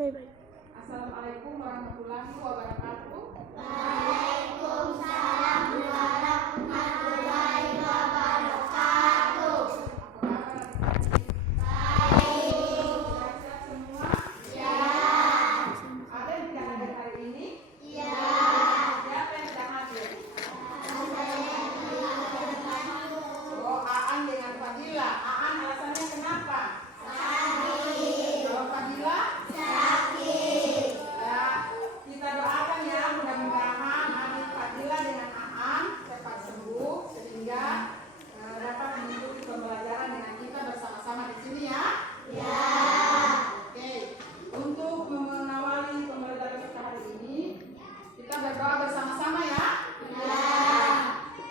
Bye-bye. Assalamualaikum warahmatullahi wabarakatuh. Waalaikumsalam warahmatullahi wabarakatuh. Baik. Sehat semua? Ya. Ada yang tidak hadir hari ini? Ya. Siapa yang tidak hadir? Saya Oh, Aan dengan Fadila. Aan alasannya kenapa? sakit. Kalau Fadila? Sakit. Ya, kita doakan ya mudah-mudahan adik Fadila dengan Aan cepat sembuh sehingga dapat mengikuti pembelajaran dengan kita bersama-sama di sini ya. Ya. Oke, untuk mengawali pembelajaran kita hari ini, kita berdoa bersama-sama ya. Ya.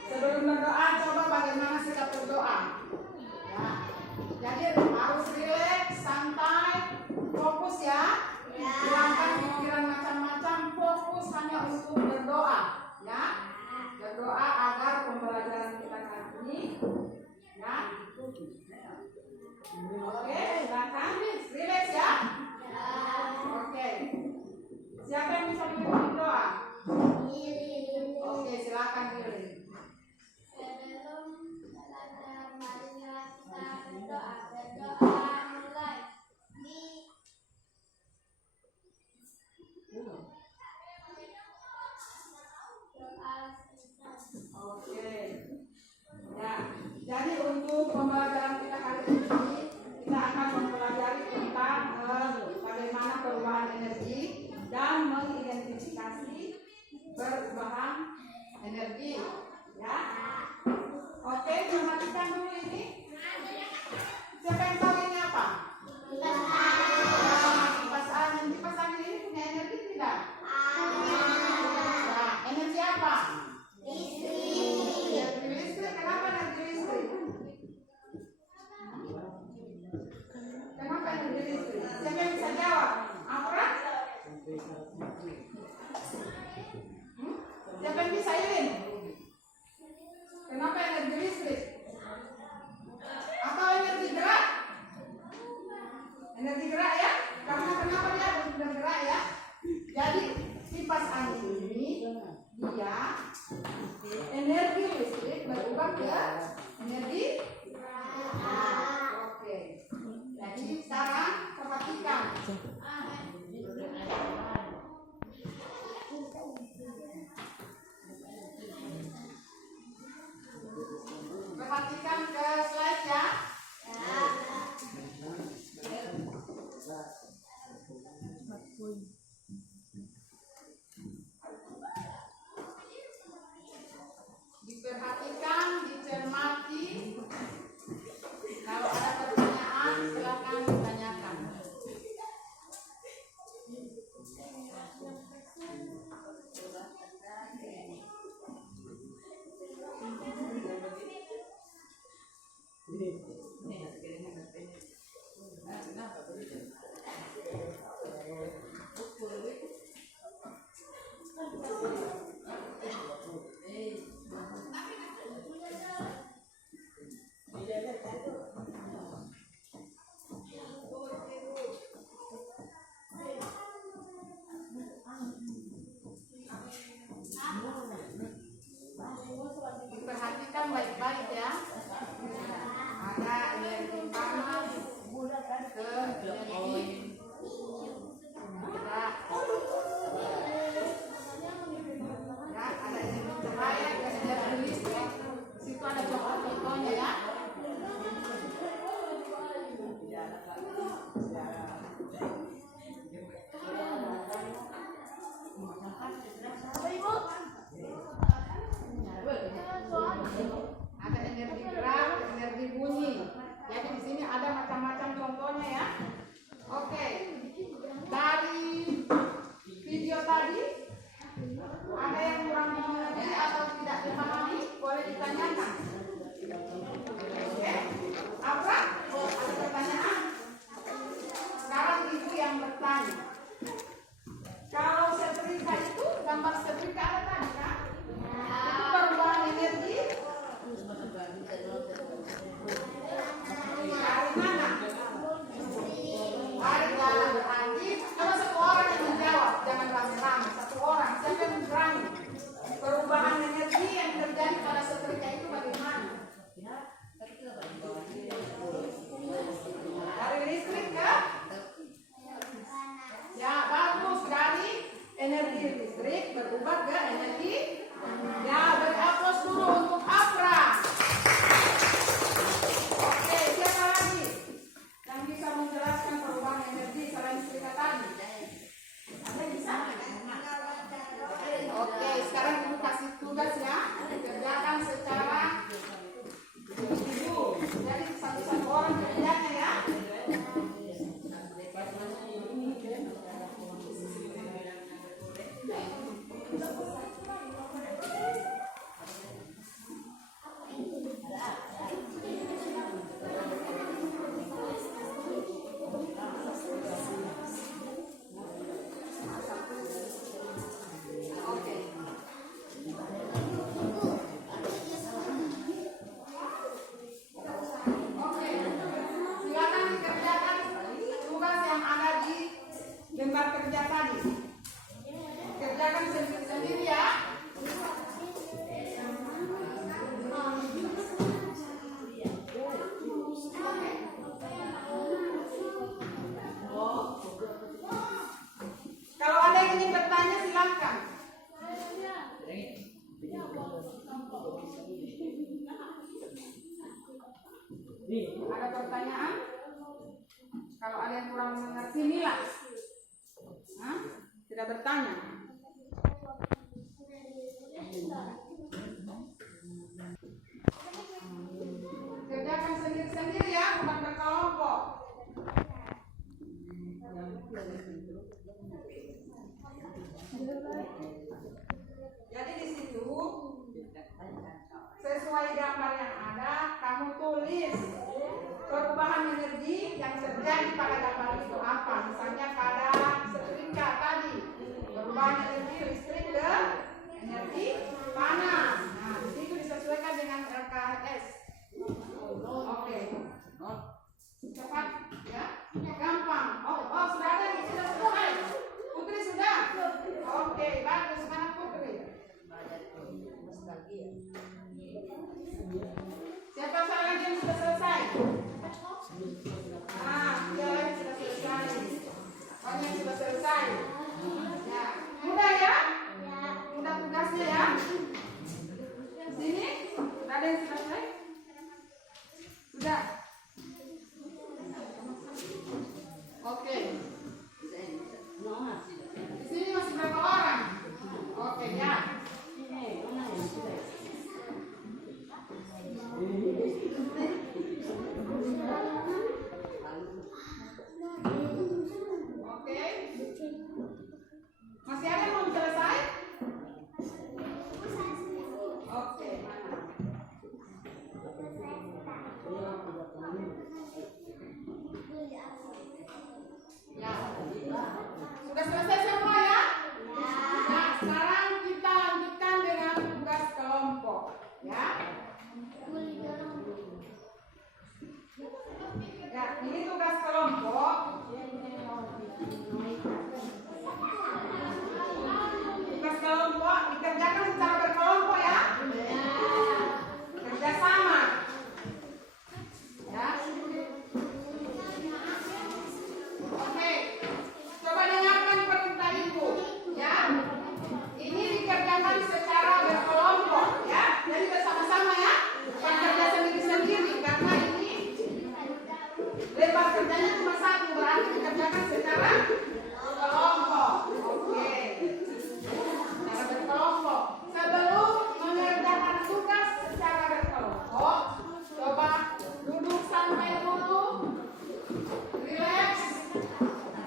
Sebelum berdoa, coba bagaimana sikap berdoa. Ya, jadi harus rileks, santai, fokus ya. Ya. Hilangkan pikiran macam-macam, fokus hanya untuk berdoa. Ya, berdoa agar pembelajaran kita kali ini, ya. Oke, silakan, rileks ya. Oke, siapa yang bisa memimpin doa? Oke, silakan pilih. Sebelum belajar, marilah kita berdoa. Berdoa mulai di Oke. Ya, jadi untuk pembelajaran kita kali ini, kita akan mempelajari tentang bagaimana perubahan energi dan mengidentifikasi perubahan energi. Ya. Oke, perhatikan dulu ini. Siapa yang tahu ini apa? Kipas angin. Kipas angin ini punya energi tidak? Nah, energi apa? Energi listrik. Kenapa energi listrik? Kenapa energi listrik? Siapa yang bisa jawab? Apa? Siapa yang bisa Ilin? Kenapa energi listrik? Atau energi gerak? Energi gerak ya? Karena kenapa dia harus bergerak ya? Jadi kipas angin ini dia energi listrik berubah ke energi gerak. Oke. Jadi sekarang perhatikan. Perhatikan ke slide ya. Diperhatikan, dicermati. Kalau ada pertanyaan silakan ditanyakan. kerja tadi. Kerjakan sendiri-sendiri ya. Kalau ada yang ingin bertanya silakan. Ada pertanyaan? Kalau ada yang kurang mengerti nilai, tidak bertanya. Kerjakan sendiri-sendiri ya, bukan berkelompok. Jadi di situ sesuai gambar yang ada, kamu tulis perubahan energi yang terjadi pada gambar itu apa. Misalnya pada setrika tadi, perubahan energi listrik ke energi panas. Nah, di situ disesuaikan dengan RKS. Oke. Cepat ya, gampang. Oh sudah ada, sudah selesai. Putri sudah. Oke, bagus. Mana Putri? Siapa lagi yang sudah selesai? Dia lagi sudah selesai. Banyak yang sudah selesai. Ya, mudah ya? Mudah tugasnya ya. Sini, ada yang sudah selesai? Sudah. Oke. Di sini masih berapa orang? Oke ya. Oke. Masih ada yang belum selesai? Oke, mana? Ya. Sudah selesai semua ya? Nah, sekarang kita lanjutkan dengan tugas kelompok, ya. Ya, ini tugas kelompok. Tugas kelompok dikerjakan secara berkelompok ya. Kerjasama. Ya. Oke. Coba dengarkan perintah ibu, ya. Ini dikerjakan secara berkelompok, ya. Jadi bersama-sama ya. Bukan kerja sendiri-sendiri karena ini lebar kerjanya cuma satu, berarti dikerjakan secara berkelompok. Oke. Secara berkelompok. Sebelum mengerjakan tugas secara berkelompok, coba duduk santai dulu. Relax.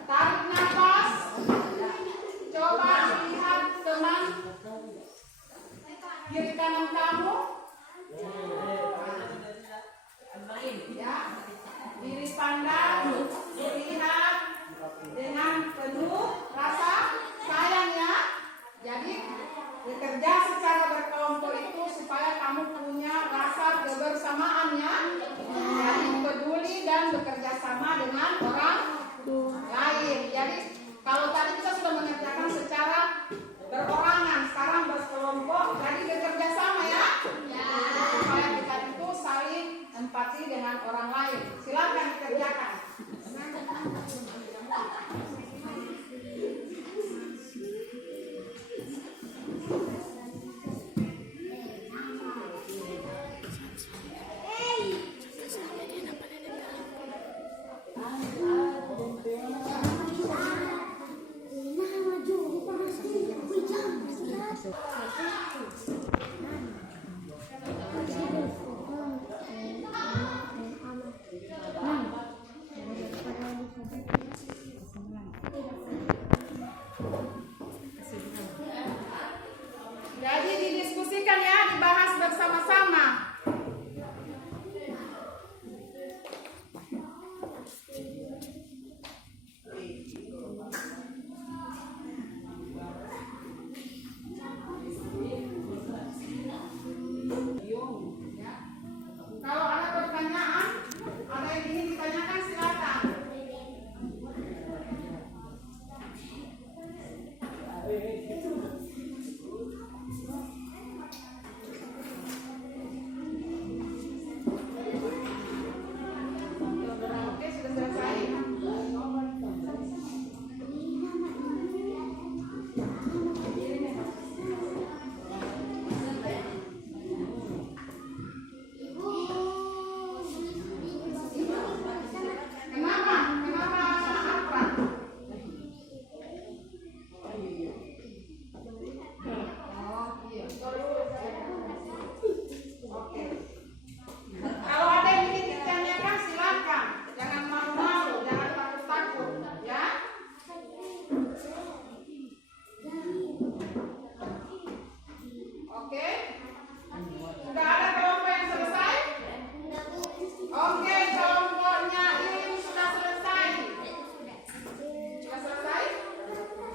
Tarik nafas. Coba lihat teman kiri kanan kamu. Ya, diri pandang, lihat dengan penuh rasa sayang ya. Jadi bekerja secara berkelompok itu supaya kamu punya rasa kebersamaan ya. Jadi peduli dan bekerja sama dengan orang lain. Jadi kalau tadi kita sudah mengerjakan secara berorangan, sekarang berkelompok, jadi bekerja sama ya. Supaya kita itu saling empati dengan orang lain. Silakan dikerjakan.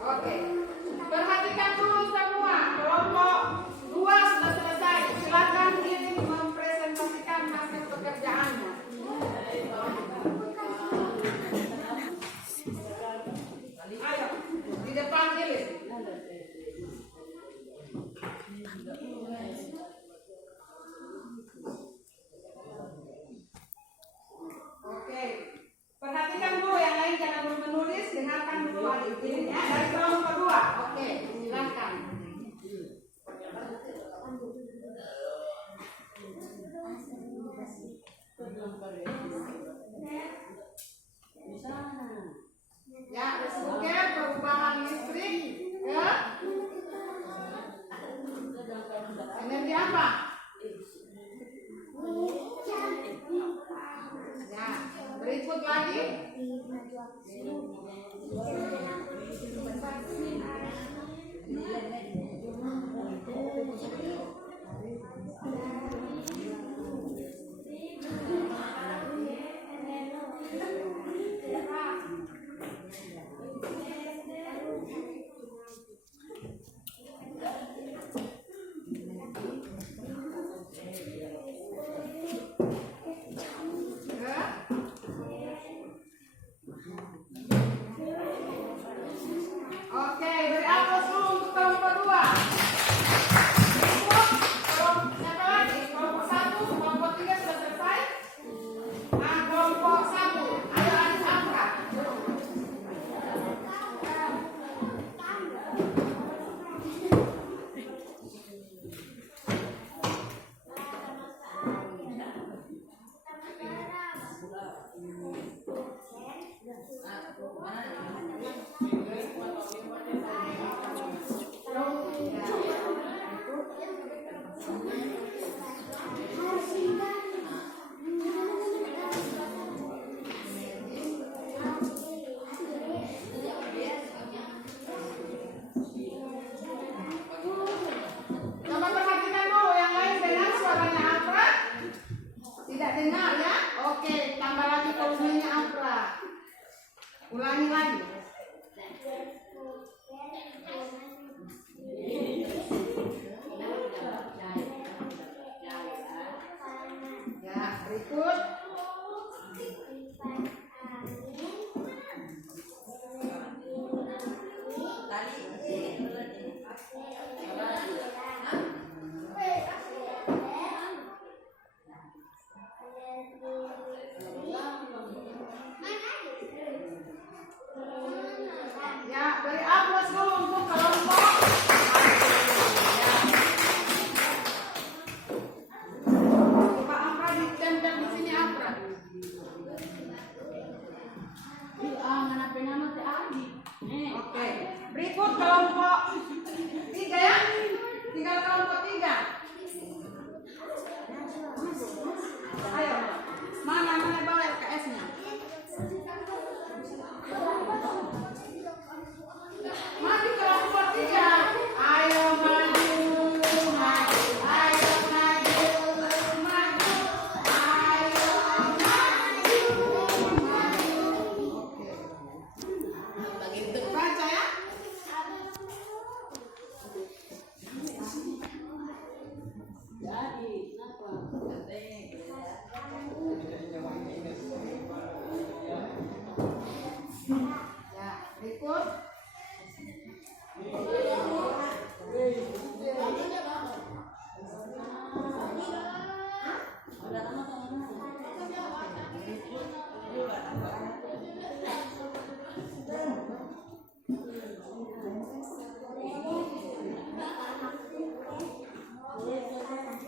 Oke. Perhatikan dulu semua. Kelompok 2 sudah selesai. Silakan ini mempresentasikan hasil pekerjaannya. Ayo, di depan ini. Oke. Perhatikan dulu yang lain jangan belum menulis, dengarkan dulu adik ini ya. Dari kelompok 2. Oke, silakan. Ya, disebutkan perubahan listrik ke energi apa? Ya, berikut lagi. Oke, beri aplaus dulu untuk kelompok 2. Siapa lagi? Kelompok 1, kelompok 3 sudah selesai. Nah, kelompok 1, ayo adik angkat. Coba perhatikan dulu yang lain dengar suaranya Afra? Tidak dengar ya? Oke, tambah lagi volumenya Afra. Ulangi lagi. Ya, berikut. Ya, beri aplaus dulu untuk kelompok. Coba Afra ditempel di sini Afra. Oke, berikut kelompok 3 ya. Tinggal kelompok 3. Ayo, mana bawa LKS-nya? Maju kelompok 3. Ayo maju, maju. Ayo maju, maju. Ayo maju, maju. Oke. Baca ya. Ya, berikut.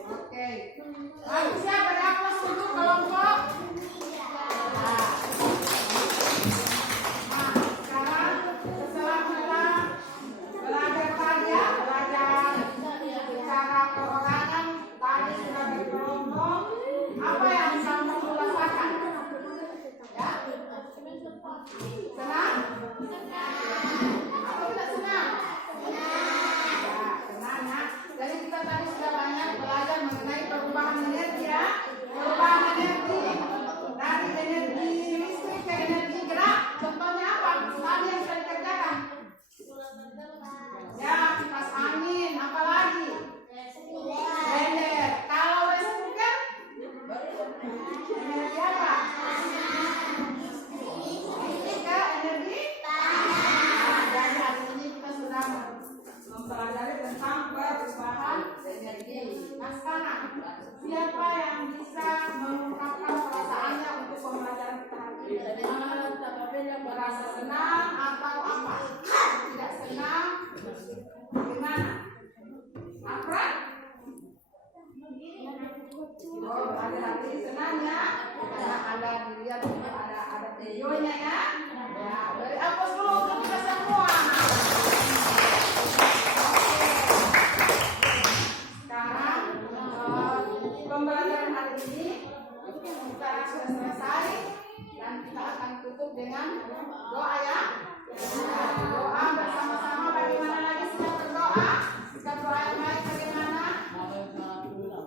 Oke. Lalu siapa yang aplaus untuk kelompok? Nah, sekarang berdoa. Sikap doa yang baik bagaimana?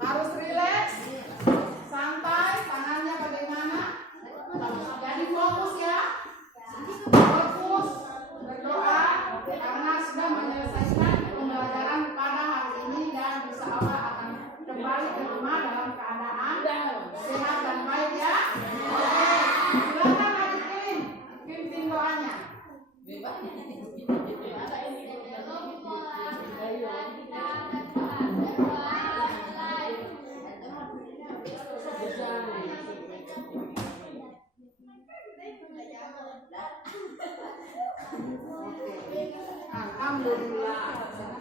Harus rileks, santai, tangannya bagaimana? Jadi fokus ya. Fokus berdoa karena sudah menyelesaikan pembelajaran pada hari ini dan insya Allah akan kembali ke rumah dalam keadaan sehat dan baik ya. Oke, silakan adik Kim, pimpin doanya. Sebelum pulang, marilah kita berdoa mulai. Alhamdulillah.